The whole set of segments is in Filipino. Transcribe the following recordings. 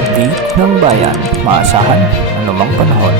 update ng bayan. Maasahan anumang panahon.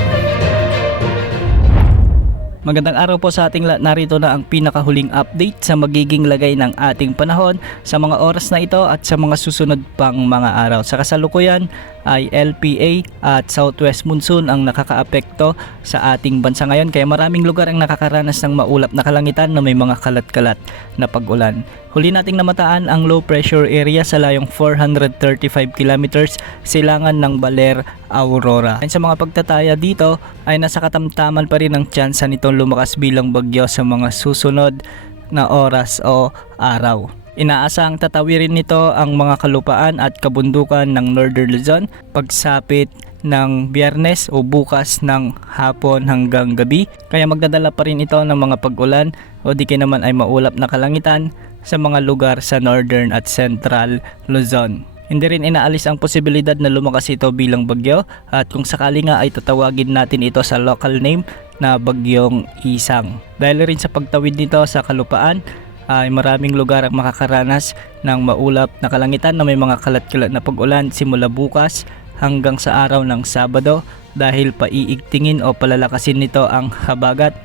Magandang araw po sa ating lahat. Narito na ang pinakahuling update sa magiging lagay ng ating panahon sa mga oras na ito at sa mga susunod pang mga araw. Sa kasalukuyan ay LPA at Southwest Monsoon ang nakakaapekto sa ating bansa ngayon, kaya maraming lugar ang nakakaranas ng maulap na kalangitan na may mga kalat-kalat na pag-ulan. Huli nating namataan ang low pressure area sa layong 435 kilometers silangan ng Baler, Aurora. Sa mga pagtataya dito ay nasa katamtaman pa rin ang tsansa nitong lumakas bilang bagyo sa mga susunod na oras o araw. Inaasahang tatawirin nito ang mga kalupaan at kabundukan ng Northern Luzon pagsapit ng Biyernes o bukas ng hapon hanggang gabi, kaya magdadala pa rin ito ng mga pag-ulan o di kaya naman ay maulap na kalangitan sa mga lugar sa Northern at Central Luzon. Hindi rin inaalis ang posibilidad na lumakas ito bilang bagyo at kung sakali nga ay tatawagin natin ito sa local name na Bagyong Isang. Dahil rin sa pagtawid nito sa kalupaan ay maraming lugar ang makakaranas ng maulap na kalangitan na may mga kalat-kalat na pag-ulan simula bukas hanggang sa araw ng Sabado dahil paiigtingin o palalakasin nito ang habagat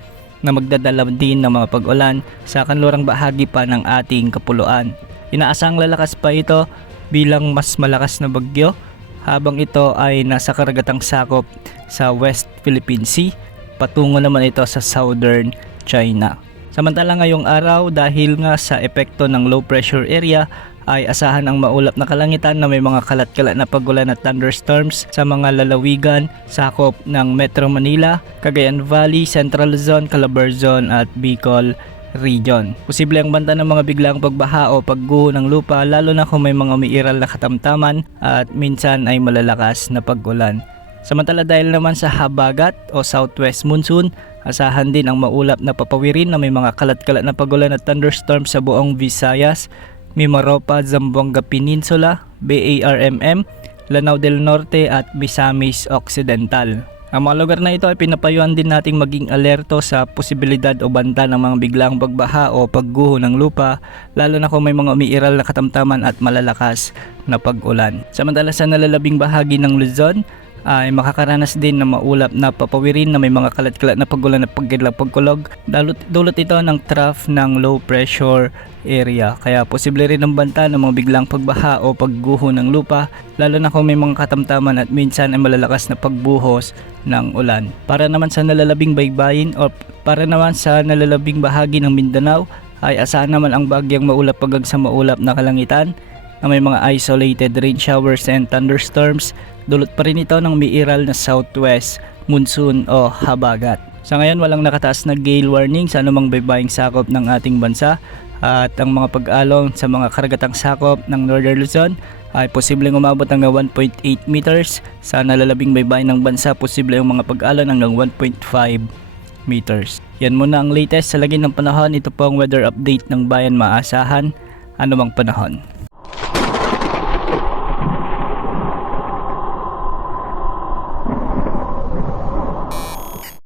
na magdadala din ng mga pag-ulan sa kanlurang bahagi pa ng ating kapuluan. Inaasahang lalakas pa ito bilang mas malakas na bagyo habang ito ay nasa karagatang sakop sa West Philippine Sea, patungo naman ito sa Southern China. Samantala ngayong araw, dahil nga sa epekto ng low pressure area ay asahan ang maulap na kalangitan na may mga kalat-kalat na pag-ulan at thunderstorms sa mga lalawigan sakop ng Metro Manila, Cagayan Valley, Central Luzon, Calabarzon at Bicol Region. Posible ang banta ng mga biglang pagbaha o pagguho ng lupa lalo na kung may mga umiiral na katamtaman at minsan ay malalakas na pag-ulan. Samantala dahil naman sa habagat o Southwest Monsoon, asahan din ang maulap na papawirin na may mga kalat-kalat na pag-ulan at thunderstorms sa buong Visayas, Mimaropa, Zamboanga Peninsula, BARMM, Lanao del Norte at Misamis Occidental. Ang mga lugar na ito ay pinapayuhan din nating maging alerto sa posibilidad o banta ng mga biglang pagbaha o pagguho ng lupa lalo na kung may mga umiiral na katamtaman at malalakas na pag-ulan. Samantala sa nalalabing bahagi ng Luzon ay makakaranas din ng maulap na papawirin na may mga kalat-kalat na pag-ulan at pagkulog. Dulot ito ng trough ng low pressure area. Kaya posible rin ang banta ng mga biglang pagbaha o pagguho ng lupa lalo na kung may mga katamtaman at minsan ay malalakas na pagbuhos ng ulan. Para naman sa nalalabing baybayin o para naman sa nalalabing bahagi ng Mindanao ay asahan naman ang bagyang maulap hanggang sa maulap na kalangitan na may mga isolated rain showers and thunderstorms. Dulot pa rin ito ng umiiral na Southwest Monsoon o habagat. Sa ngayon walang nakataas na gale warning sa anumang baybaying sakop ng ating bansa at ang mga pag-alon sa mga karagatang sakop ng Northern Luzon ay posibleng umabot hanggang 1.8 meters. Sa nalalabing baybayin ng bansa posible ang mga pag-alon hanggang 1.5 meters. Yan muna ang latest sa lagay ng panahon. Ito po ang weather update ng bayan, maasahan anumang panahon.